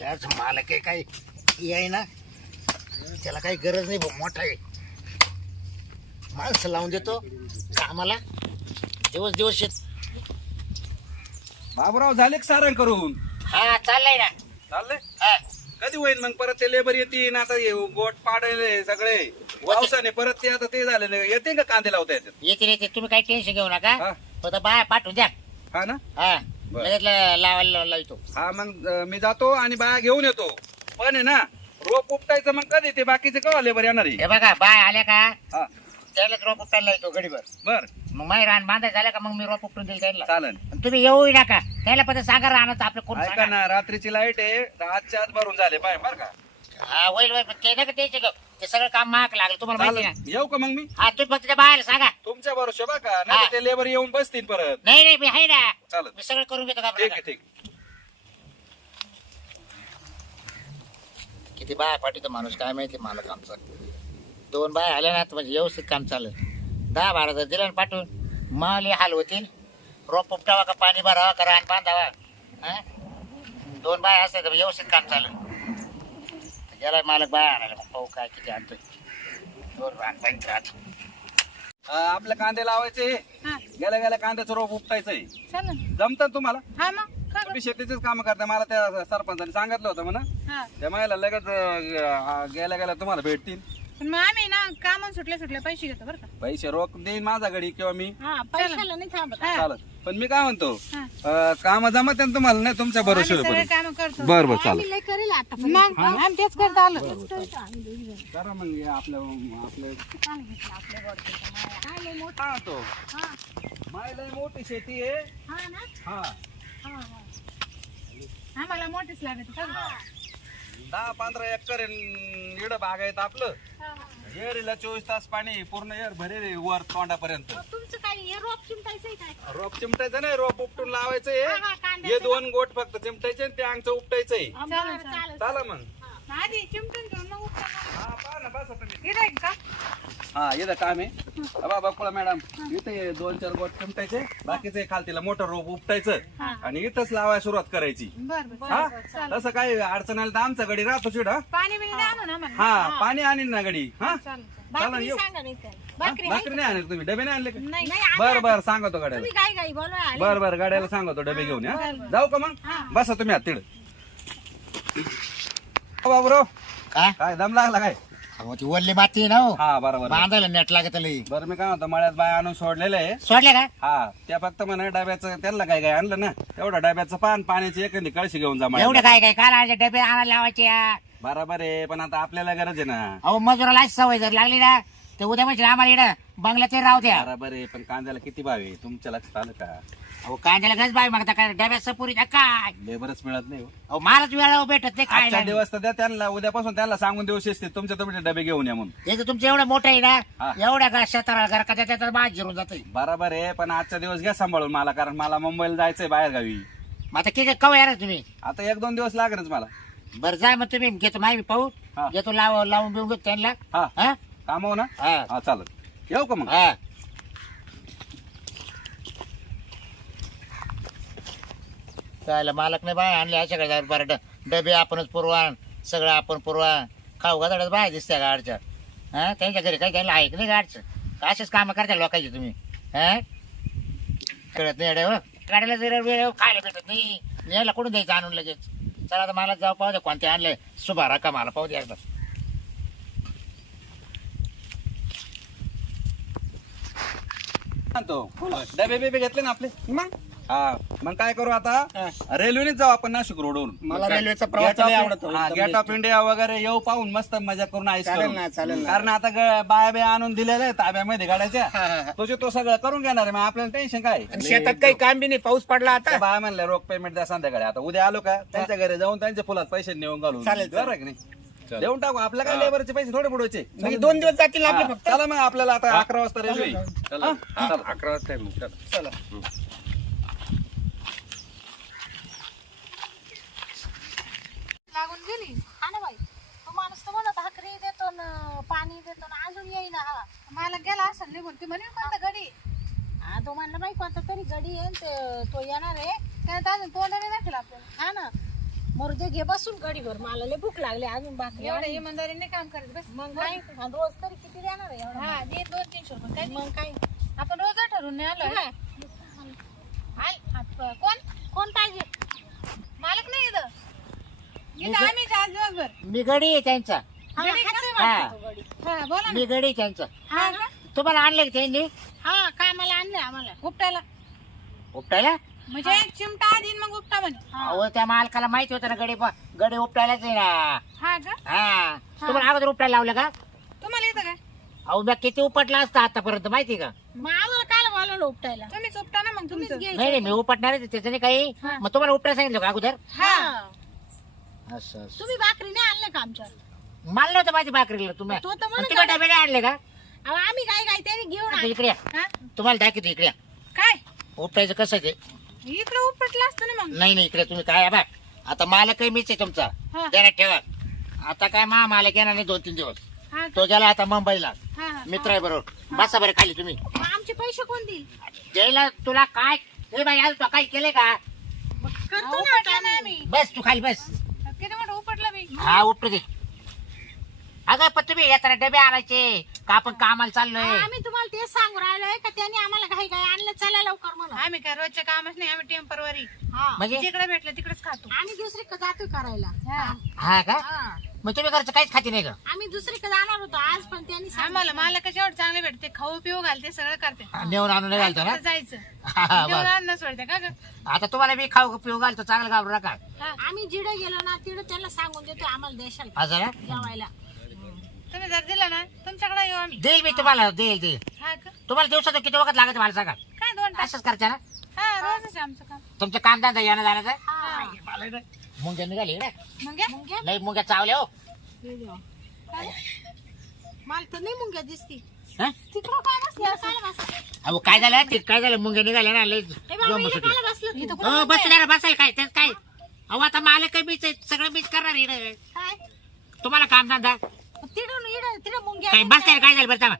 याच मला काही आहे ना, त्याला काही गरज नाही भाऊ, मोठा आहे माणसं लावून देतो कामाला दिवस दिवस येत. बाबूराव झाले का सारण करून? हा चाललंय ना. चाललंय. हा कधी होईल मग परत ते लेबर येतील आता हे गोट पाडायले सगळे पावसाने परत ते आता ते झालेले येते का कांदे लावता येतात? येते तुम्ही काही टेन्शन घेऊ नका. हा. फक्त बाया पाठवून द्या. हा ना. हा बरं. लगेच लावायला लावतो. हा मग मी जातो आणि बाया घेऊन येतो. पण आहे ना रोप उपटायचं मग कधी ते बाकीचे कवा लेबर येणार आहे? हे बघा बाय आल्या का हा त्यालाच रोप उपटायला येतो गडीभर. बर मग माही रान बांधायचं झालं का मग मी रोप उपटून देईल त्याला. चालेल. आणि तुम्ही येऊ नका त्याला पण सांगा राहणार आपलं कोण ऐका सांगा. ना रात्रीची लाईट आहे आजच्या आज भरून झाले बाय बर का? हा होईल होईल पण ते नका त्याचे ते सगळं काम महाग लागलं तुम्हाला माहिती ना. चालेल. येऊ का मग मी? हा तुम्ही फक्त त्या बायाला सांगा. तुमच्या भरोशा बघा नाही ते लेबर येऊन बसतील परत. नाही मी आहे ना. चालेल. मी सगळं करून घेतो का. ठीक आहे ठीक. किती बाया पाठी तर माणूस काय माहिती मला कामचं. 2 बाया आल्या ना तर म्हणजे व्यवस्थित काम चालेल. 10-12 जर दिलं ना पाठवून माल हाल होतील. रोप उपटावा का पाणी भरावा का रान बांधावा. 2 बाया असतात तर व्यवस्थित काम चालेल. गेला मालक बाया आणायला मग पाहू काय किती आणतोय. 2 रान बाईक राहतो. आपले कांदे लावायचे हा गेल्या गेल्या कांद्याचं रोप उपटायचंय. चालेल. जमतं तुम्हाला? हा मग काय तुम्ही शेतीचेच काम करता मला त्या सरपंचाने सांगितलं होतं म्हणा. हा त्या महिला लगेच गेल्या गेल्या तुम्हाला भेटतील. पण मग आम्ही ना कामं सुटले पैसे घेतो बरं का. पैसे रोख देईन माझा घडी किंवा मी हा पैशाला नाही थांबत. हा. चालत. पण मी काय म्हणतो हा. काम जमत ना तुम्हाला नाही तुमच्या आम्ही भरोश्यावर सगळे पडेल. काम करतो. बर बर चालत. मग आम्ही तेच करतो आलो. करा मग हे आपलं आपलं काय म्हणतो मायला मोठी शेती आहे. हा आम्हाला मोठीच लागत का. 10-15 एकर इड बाग आहेत आपलं. येरीला 24 तास पाणी पूर्ण येर भरेल वर तोंडापर्यंत. तुमचं काय रोप चिमटायचंय काय. रोप चिमटायचं नाही रोप उपटून लावायचंय. कांद्याचं. हे 2 गोट फक्त चिमटायचे आणि ते अंगचं उपटायचंय. चालेल. चला मग. आधी चिमटून घेऊन मग उपटा. हा पहा ना बसा तुम्ही. इकडे आहे का. हा इथं काम आहे. बाबा कुळा मॅडम इथे 2-4 गोट चिमटायचे बाकीचे खालतीला मोठं रोप उपटायचं हा. आणि इथंच लावायला सुरुवात करायची. बर बर हा चालेल. तसं काही अडचण आली तर आमचा गडी राहतो चिड. पाणी बिणी द्या आणून आम्हाला. हा पाणी आणीन ना गडी. हा चालेल. चला येऊ. भाकरी नाही आणले तुम्ही डबे नाही आणले का? नाही बर बर सांगतो गाड्याला. काय काय बोलवा. बर बर गाड्याला सांगतो डबे घेऊन या. जाऊ का मग बसा तुम्ही आत तिड. बाबरो काय काय दम लागला काय? अहो ती वल्ली माती ना हो. हा बरोबर. बांधायला नेट लागत लई. बरं मी काय म्हणतो मळ्यात बाय आणून सोडलेलं आहे. सोडले का. हा त्या फक्त म्हणा डब्याचं त्यांना काय काय आणलं ना तेवढं डब्याचं पान पाण्याची एखादी कळशी घेऊन जा मळ्यात. एवढं काय काल आणायचे डबे आणायला लावायचे या. बरोबर आहे पण आता आपल्याला गरज आहे ना. अहो मजुराला सवय जर लागली ना ते उद्या म्हणजे आम्हाला इकडं बंगल्यात राहू द्या. बरोबर आहे पण कांद्याला किती भाव आहे तुमच्या लक्षात आलं का? अहो कांद्याला गज बाई मागता काय डब्यात सपुरी काय. लेबरच मिळत नाही हो. अहो मालच वेळा भेटत नाही आजच्या काय. दिवस तर द्या त्यांना उद्यापासून त्यांना सांगून देऊ शिस्तीत तुमच्या तुमचे डबे घेऊन या म्हणून. हे तर तुमचं एवढं मोठं आहे हा. ना एवढ्या का शेताला घर का त्याच्यात माझ जिरून जाते. बरोबर आहे पण आजचा दिवस घ्या सांभाळून मला कारण मला मुंबईला जायचंय बाहेर गावी. मग आता किती कवा येणार तुम्ही. आता 1-2 दिवस लागेलच मला. बरं जा मग तुम्ही घेतो माहिती पाहू हा. घेतो लावून बिवून घेतो त्यांना. हा हा काम हो ना. हा हा चालत येऊ का मग. हा चालेल मालक नाही बाय आणले अशाकडे बरं डबे आपणच पुरवा सगळं आपण पुरवा खाऊ घालत बाय दिसत्या गाडच्या. हा त्यांच्या घरी काही त्यांना ऐक नाही गाडचं असेच कामं करता लोकांची तुम्ही. हा कळत नाही अडे हो गाड्याला जर वेळ खायला भेटत नाही यायला कुठून द्यायचं आणून लगेच. चला आता मला जाऊ पाहू द्या कोणते आणले सुभारा का मला पाहू द्या एकदा. डबे बिबे घेतले ना आपले. मग हा मग काय करू आता रेल्वेनेच जाऊ आपण नाशिक रोडवरून. मला रेल्वेचा प्रवास लय आवडतो. गेट ऑफ इंडिया वगैरे येऊ पाहून मस्त मजा करून आईस चालेल ना, चालेल ना. कारण आता बाया बिया आणून दिलेल्या आहेत ताब्यामध्ये गाड्याच्या तो सगळं करून घेणार आहे मग आपल्याला टेन्शन काय. शेतात काही काम बी नाही पाऊस पडला आता. त्या बाया म्हणल्या रोख पेमेंट द्या संध्याकाळी. आता उद्या आलो का त्यांच्या घरी जाऊन त्यांच्या फुलात पैसे नेऊन घालून चालेल, बरं आहे की नाही. देऊन टाकू आपल्या काय लेबरचे पैसे थोडे बुडवायचे. म्हणजे 2 दिवस जातील आपले फक्त. चला मग आपल्याला आता 11 वाजता रेल्वे. चला 11 वाजता आहे मग चला लागून गेली. हा ना बाई तो माणूस तर म्हणत भाकरी देतो ना पाणी देतो ना अजून येईना. हा मला गेला असं निघून ती म्हणे कोणता गडी. हा तो म्हणला बाई कोणता तरी गडी आहे ते तो येणार आहे. त्यात अजून तोंड नाही दाखल आपल्याला. हा ना मरुदे घे बसून गडीवर मला लय भूक लागली अजून भाकरी एवढं आणि- इमानदारीने काम करत बस मग काय आणि रोज तरी किती देणार आहे एवढं? हा दे 200-300 रुपये काय मग काय आपण रोज ठरवून नाही आलो काय? कोण पाहिजे मालक नाही इथं आम्ही आज दिवसभर मी गडी आहे त्यांचा. हा, गडी हाच का? आहे वाटतं तो गडी. हा बोला ना मी गडी आहे त्यांचा. हा का तुम्हाला आणले का त्यांनी हा कामाला आणले आम्हाला उपटायला उपटायला? म्हणजे एक चिमटा आधी मग उपटा म्हणे अहो त्या मालकाला माहिती होतं ना गडी उपटायलाच आहे ना. हा का हा तुम्हाला अगोदर उपटायला लावलं का? तुम्हाला येतं काय अहो मी किती उपटला असता आतापर्यंत माहिती का? मग आम्हाला काल बोलावलं उपटायला तुम्हीच उपटा ना मग तुम्हीच तुमचं घ्यायचं. नाही नाही मी उपटणारच आहे, त्याचं नाही काही. हा. मग तुम्हाला उपटायला सांगितलं का अगोदर? हा असं तुम्ही भाकरी नाही आणलं का आमच्या मला नव्हतं माझी भाकरीला तुम्ही तो तर म्हणत तुम्ही डबे नाही आणले का? अहो, आम्ही काय काय तरी घेऊन आता आलो. इकडे या. हा तुम्हाला दाखवतो इकडे या. काय उपटायचं कसं आहे ते? इकडे उपटलं असतं ना मग नाही नाही इकडे तुम्ही काय आहे बा आता मालक काही मीच आहे तुमचा. हा. ध्यानात ठेवा. आता काय मालक येणार नाही 2-3 दिवस. हा तो गेला आता मुंबईला हा हा मित्र आहे बरोबर. बसा बरं खाली तुम्ही. मग आमचे पैसे कोण देईल द्यायला तुला काय हे बाई आज तू काय केले का? मग अहो, करतो ना उपटलं आता ना आम्ही. आम्ही बस तू खाली बस. किती मोठं उपटलं मी हा उपटू दे. अगं पण तुम्ही येताना डबे आणायचे का आपण कामाला चाललोय? आम्ही तुम्हाला तेच सांगू राहिलोय का त्यांनी आम्हाला काही काय आणलं चला लवकर म्हणून आम्ही काय रोजच्या कामच नाही आम्ही टेम्परवरी हा म्हणजे जिकडे भेटलं तिकडेच खातो आम्ही दुसरीकडे जातो करायला हा का? हा. मग तुम्ही घरचं काहीच खाती नाही का? आम्ही दुसरीकडे जाणार होतो आज पण त्यांनी आम्हाला मालकाचे एवढे चांगले भेटते खाऊ पिऊ घालते सगळं करते नेऊन आणून नाही घालतो ना? कुठं जायचं हा, हा, नेऊन बरं. आणणं सोडते का ग आता तुम्हाला मी खाऊ पिऊ घालतो चांगलं घाबरू नका. हा. आम्ही जिडे गेलो ना तिडे त्यांना सांगून देतो आम्हाला देशाल असं ना? जेवायला तुम्ही जर दिला ना तुमच्याकडे येऊ आम्ही देईल मी तुम्हाला देईल. हा का तुम्हाला दिवसाचं किती वखत लागत मला सांगा. काय 2 तास असंच करता ना हा रोजच आहे आमचं काम तुमचं काम धंदा येणं जाण्याचं? हा. मुंग्या निघाली ना मग या. मुंग्या लई मुंग्या चावल्या हो. दे देवा. मला तर नाही मुंग्या दिसती हा? तिकडं काय बसलं काय बसलं अहो काय झालं ते काय झालं मुंग्या निघाल्या ना लई हे बाबा जोम इथं सुटली. काय बसलं तू? इथं हो बसणार बसायला काय त्याच काय. अहो आता मालक मीच आहे, सगळं मीच करणार इकडे. काय तुम्हाला काम धंदा तिडून तिडे मुंग्या काय बसल्याने काय झालं बरं थांबा.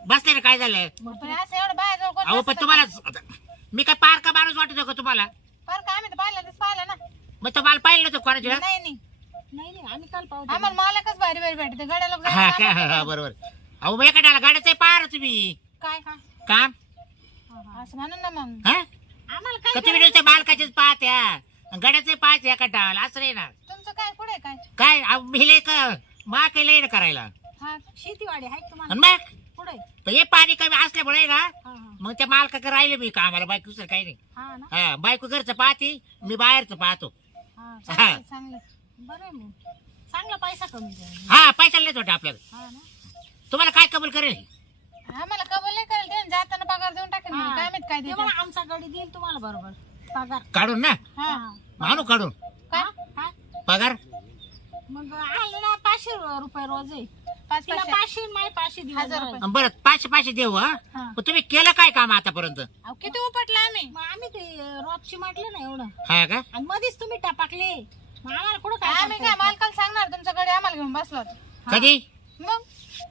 बसल्याने काय झालं? पण असं एवढं बाहेर जाऊ कोण अहो पण बसतं तुम्हाला मी काय पार का माणूस वाटत का तुम्हाला? का? बरं का आम्ही तर पाहिलं पाहिलं ना मग तो मला पाहिलं नव्हतं कोणाची ना? नाही नाही नाही नाही आम्ही काल पाहू आम्हाला मालकच भारी भारी भेटते गड्याला हा का? हा, बरोबर. अहो मग एका गाड्याचं पार तुम्ही काय काय काम असं म्हणून ना मग हा आम्हाला का काय तुम्ही नुसते मालकाचेच पाहत्या गड्याचे पाहते एका डाल असं नाही ना. तुमचं काय पुढे काय काय अहो, मी लय मा काही लय ना करायला. हा शेतीवाडी आहे का तुम्हाला आणि मग पुढे पण हे पाणी कमी असल्यामुळे ना हा हा मग त्या मालकाकडे राहिले मी कामाला बायको दुसरं काही नाही. हा ना हा बायको घरचं पाहते मी बाहेरचं पाहतो. हा हा चांगलं बरं आहे मग चांगला पैसा कमी जाईल हा पैशाला नाही वाटत आपल्याला. हा ना तुम्हाला काय कबूल करेल? आम्हाला कबूल नाही करेल ते जाताना पगार देऊन टाकेल म्हणे. काय माहित काय ते देतो मला आमचा गाडी देईल तुम्हाला बरोबर पगार काढून ना हा मानू काढून काय काय पगार. मग आलं ना 500 रुपये रोज आहे 5 तिला 500 माय 500 दिवस 1000 रुपये. बरं 500 देऊ हा. हा. पण तुम्ही केलं काय काम आतापर्यंत? अहो, किती उपटलं आम्ही मग आम्ही ते रॉपची म्हटलं ना एवढं हा का? आणि मध्येच तुम्ही टपाकले मग आम्हाला कुठं काय आम्ही काय मालकाला सांगणार तुमच्याकडे आम्हाला घेऊन बसलो होतो. कधी मग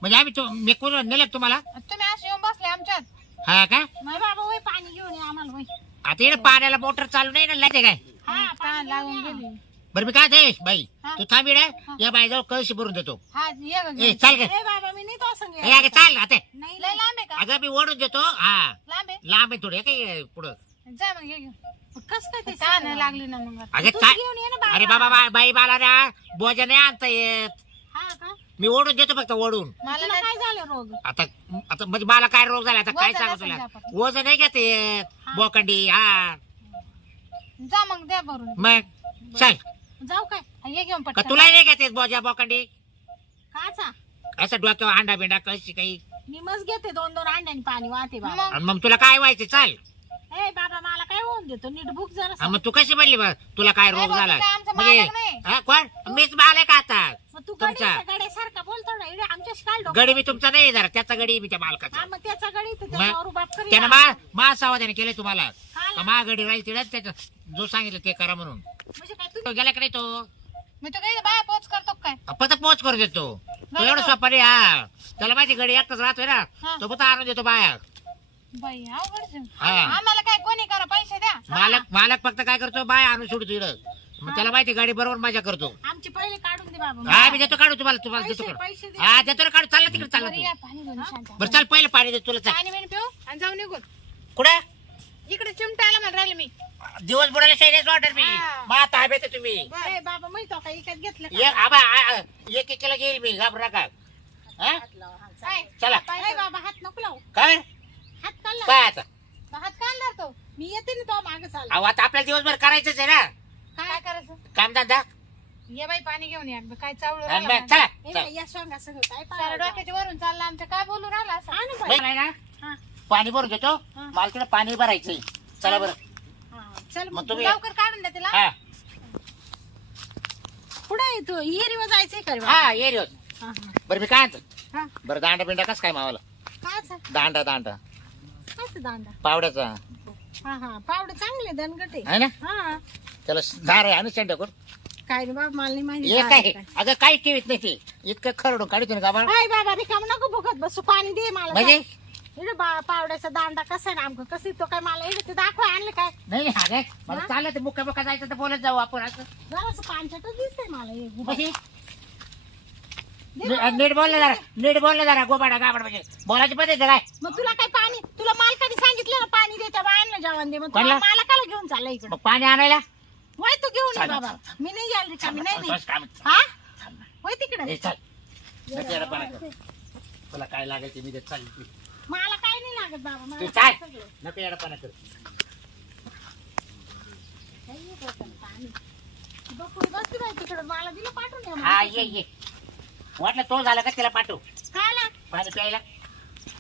म्हणजे आम्ही मी कोण नेलं का तुम्हाला? तुम्ही असे येऊन बसले आमच्यात हा का? माय बाबा वय पाणी घेऊन ये आम्हाला वय आता इकडे पाण्याला मोटर चालू नाही ना लागते काय? हा ताण लागून गेली बरं मी काय ते बाई हा. तू थांब इकडे या बाई जाऊ कळशी भरून देतो. हा ये ग ए घेऊन. चाल ग ए बाबा मी नाही तो संग ए, अगं चाल आता नाही लय लांब आहे का अगं मी ओढून देतो. हा लांब आहे लांब आहे थोडे काय पुढं. जा मग ये घेऊन कस काय ते ताण लागली ना मग आता. अगं तूच काय घेऊन ये ना बाबा. अरे बाबा बाई मला ना बोजा नाही आणता येत. हा का मी ओढून देतो फक्त ओढून. मला तुला नाही काय झालं रोग आता आता म्हणजे मला काय रोग झाला आता काय वजन सांगू असेल तुला? त्यापासून. वजन नाही घेत येत बोकंडी. हा जा मग द्या भरून मग चल जाऊ काय हा, ये घेऊन का पटकन तुला नाही घेत येत बोजा बोकंडी? काचा असं डोक्यावर अंडा बिंडा कळशी काही. मी मस्त घेते 2-2 अंड्याने पाणी वाहते बाबा मग आणि मग तुला काय व्हायचं? चाल ए बाबा मला काय होऊन देतो नीट भूक जरा आणि मग तू कशी म्हणली बा तुला काय रोग नाही झाला? बाबा, काय आमचा म्हणजे मालक नाही. हा, कोण मीच मालक आता. मग तू तुमचा. गड्यासारखा बोलतो ना इकडे आमच्याशी काय डोकं गडी मी तुमचा नाही जरा त्याचा गडी मी त्या मालकाचा. हा मग त्याचा गडी तर मग त्याच्यावर बाप करी त्यानं मा सावधाने केले तुम्हाला का मा गडी राहील तिलाच त्याचं जो सांगितलं ते करा म्हणून. म्हणजे काय तू तो गेला का नाही तो मी तो काही बाया पोच करतो का काय पत पोच करू देतो तो एवढं सोपा रे. हा त्याला माहिती गडी एकटाच राहतोय ना हा. तो पत आणून देतो बाया. बाई अवघड आहे. हा. आम्हाला काय कोणी करा पैसे द्या मालक फक्त काय करतो बाया आणून सोडतो इकडं मग त्याला माहिती गाडी बरोबर मजा करतो. आमचे पहिले काढून दे बाबा. हा मी देतो काढू तुम्हाला देतो काढू. पैसे दे. हा देतो ना काढू. चालला तिकडे चालला बरं तू. या पाणी घेऊन शांत. बरं चाल पहिलं पाणी देतो तुला. चाल पाणी बिणी पिऊ आणि जाऊ निघून. कुठं इकडे चिमटायला म्हणून राहिले मी. दिवस बुडाला शायनीच वाटर मी हा. मा ताब्यात आहे तुम्ही. ए बाबा मी तो काही इकत घेतलं का? एक आबा एक एकेला घेईल मी घाबरू नका. हा हात लाव, हात चाल. काय? चला ए बाबा हात नको लावू. काय हात काढला. काय आता हात काढणार तो. मी येते ना तो मागे चाल. अहो आता आपल्याला दिवसभर करायचंच आहे ना काय करायचं? कामधंदा. ये बाई पाणी घेऊन या. काय चावलं आणि राहिलं मग चला ए चला. बाई, या सोंगा सगळं काय सारा पाहिलं? डोक्याच्या वरून चालला आमच्या. काय बोलू राहिला असं? हा ना बाई. नाही ना हा, पाणी भरून घेतो. हा. मला तिकडे पाणी भरायचंय. चला बरं. हा. चल मग मग तुम्ही लवकर काढून द्या तिला. हा पुढे आहे तू हिरीवर जायचंय कर हा ये रे. हा हा बरं मी काय आणतो. हा. बरं दांडा बिंडा कस काय मावाला. कायचा दांडा दांडा कायचा दांडा. पावड्याचा हा हा पावडे चांगले दणगट आहे. आहे ना. हा त्याला धार आहे आणि शेंडा करून काय रे बाबा मला नाही माहिती हे काय काय काय. अगं काही ठेवीत नाही ते इतकं खरडून काढतो ना गाबा. हाय बाबा रिकाम नको भुकत बसू पाणी दे मला. म्हणजे इकडे पावड्याचा दांडा कसा आहे ना आमक कसं तो काय मला इकडे ते दाखवा आणलं काय नाही नाही अगं मला हा? चाललं ते मुक्का मुक्का जायचं तर बोलत जाऊ आपण असं. जरासं पांचटच दिसतंय मला हे गुबा. म्हणजे दे बाबा. नीट बोललं जरा नीट बोललं जरा गोबाडा गाबड म्हणजे बोलायची पद्धत आहे काय. मग तुला काय पाणी तुला मालकाने सांगितलं ना पाणी दे त्या बायांना जेवण दे मग तुला कोणाला? मालकाला घेऊन चालला इकडे. मग पाणी आणायला वय तू घेऊन ये चालेल, बाबा. मी नाही यायला रिकामी नाही नाही. बस काम. हा वय तिकडे ए, चल नको येडपाणा कर. तुला काय लागेल ते मी देत चाल तू मला काय नाही लागत बाबा मला चाल सगळं. नको येडपाणा कर. काही येत होतं ना पाणी. बकुळी बसली बाई तिकडे मला दिलं पाठवून द्या हा मला. ये वाटलं तो झाला का तिला पाठव खायला पाणी प्यायला.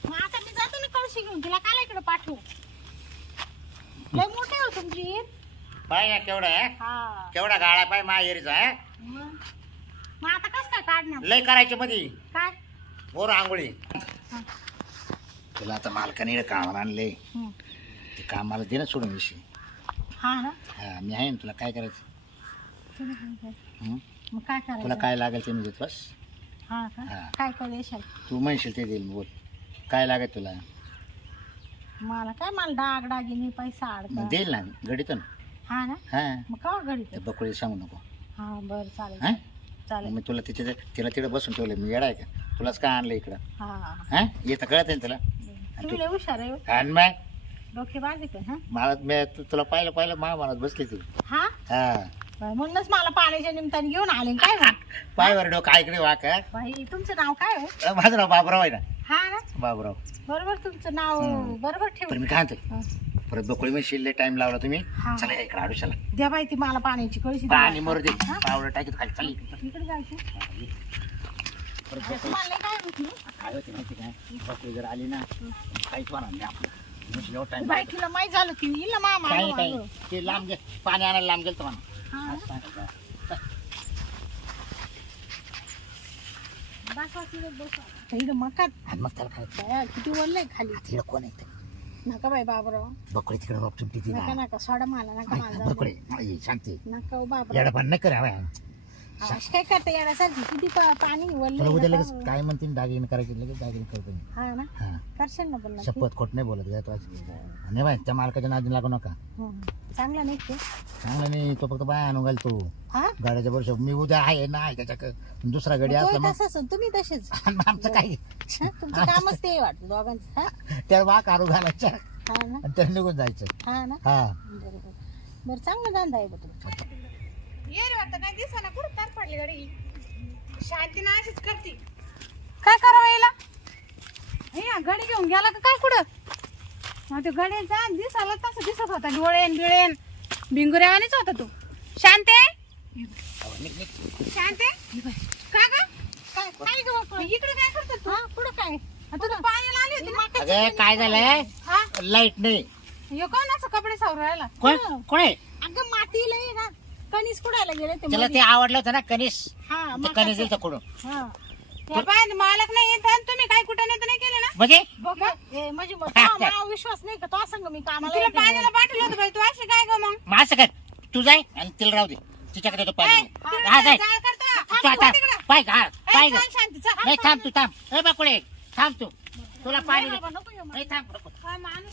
मग आता मी जातो ना कळशी घेऊन तिला काला इकडे पाठवू. लय मोठे हो तुमची ईद. पाय ना केवढा आहे हा केवढा गाळा पाय माहेरीचा आहे. मग आता कसं काय काढणार लय करायची मध्ये काय बोर आंघोळी. तुला आता मालकाने कामाला आणले हं. ते कामाला दे ना सोडून विषय. हा ना हा मी आहे ना तुला काय करायचं. तुम्ही काय करायचं? हं? मग काय तुला करायचं काय लागेल ते मी देत बस. हा का हा. काय काय देशाल तू म्हणशील ते देईल बोल काय लागेल तुला. मला काय मला डाग डागिनी पैसा मग अडका देईल ना गडीतून. हा ना हा मग का घडी त्या बकुळी सांगू नको. हा बरं चालेल हा चालेल मी तुला तिथे तिला तिकडे बसून ठेवलं मी येडाय का तुलाच काय आणलं इकडं. हा हा येतं कळत आहे ना तुला. तुम्ही लय हुशार आहे हो. आणि मग डोके बाजी का हा मला मी तुला पाहिलं महामानात बसली तू. हा हा बरं, म्हणूनच मला पाण्याच्या निमित्ताने घेऊन आले काय मग? पायवर डोकं इकडे वाक. बाई तुमचं नाव काय आहे माझं नाव बाबराव आहे ना. हा ना बाबराव. बरोबर तुमचं नाव बरोबर पण ठेव मी काय म्हणतो परत बकुळी मी शिल्ले टाइम लावला तुम्ही. हा. चला इकडे आडूशाला द्या बाई ती मला पाण्याची कळशी द्या. पाणी मरू दे हा? पावडं टाकीत खाली चालली इकडे जायचं परत तुम्हाला नाही काय होत ना? काय होते माहिती काय बकुळी जर आली ना काहीच होणार नाही आपलं. टाइम बाई तिला माहित झालं की येईल ना मामा काही काही ते लांब गे पाणी आणायला लांब गेलं तुम्हाला. हा ना? बसा तिकडे बसा. इकडं मकात आणि मग त्याला काय बाया, किती वरलंय खाली तिकडे कोण आहे ते? नका बाई बाबराव बकुळी तिकडे बाप तुमची ती नका नका सोडा मला नका मला जाऊ बकुळी दे. शांती नका हो बाबराव येडा पण नाही करा अशी काय करता येण्यासारखी किती पाणी तुला वरलंय उद्या नका लगेच हो. काय म्हणते दागिने करायचे लगेच दागिने करतो मी. हा ना हा करशील ना पण नक्की? शपथ खोट नाही बोलत घ्या नाही बाय त्या मालकाच्या नादी लागू नका. हं. चांगला नाही ते चांगलं नाही तो फक्त बाय आणून घाल तू हा गाड्याच्या बरोबर मी उद्या आहे नाही त्याच्या दुसरा गाडी तो असला मग तसाच आहे, तुम्ही तसेच आणि आमचं काय हं? तुमचं कामच ते वाटतं दोघांचं हा? त्या वा काढू घालायच्या हा ना आणि त्याला निघून जायचं. हा ना हा बरोबर बरं चांगला धंदा आहे बा तुमचा. ये रे वाटतं काय दिसा कुठं तार पडली गाडी. शांतीनं अशीच करते. काय करावं याला हे गाडी घेऊन गेला का काय कुठं. तो गाड्याचा दिसाला तसं दिसत होता डोळेन बिळेन भिंगुऱ्यावानीच होता तो. शांते शांते का ग काय काय गं बापा? इकडे काय करतो तू. हा पुढं काय तू तर पाण्याला आली होती ना. अगं काय झालंय हा लाईट नाही. यो कोण असं कपडे सावरून राहिला. कोण कोण आहे अगं मातीला आहे ना कणीस कुडायला गेले ते त्याला मधी. ते आवडलं होतं ना कनिस हा ते मग कनिस कसं? दिलं कडून हा या बाय मालक नाही येत आणि तुम्ही काय कुठं नाही केलं ना. म्हणजे बघ ए, म्हणजे मग मला विश्वास नाही का तो संग मी कामाला तुला येते पाण्याला म्हणून. पाठवलं होतं बाई तू अशी काय ग मग. मग असं कर तू जाय आणि तिला राहू दे तिच्याकडे तो पाणी तिकडे हा जाय जाळ करतो. तू आता तिकडं. पाय घा पाय ए, घा चल शांती चल. नाही थांब तू थांब ए बाकुळे थांब तू तुला पाणी नाही दे. बाबा, नको येऊ मला. नाही थांब नको. हा माणूस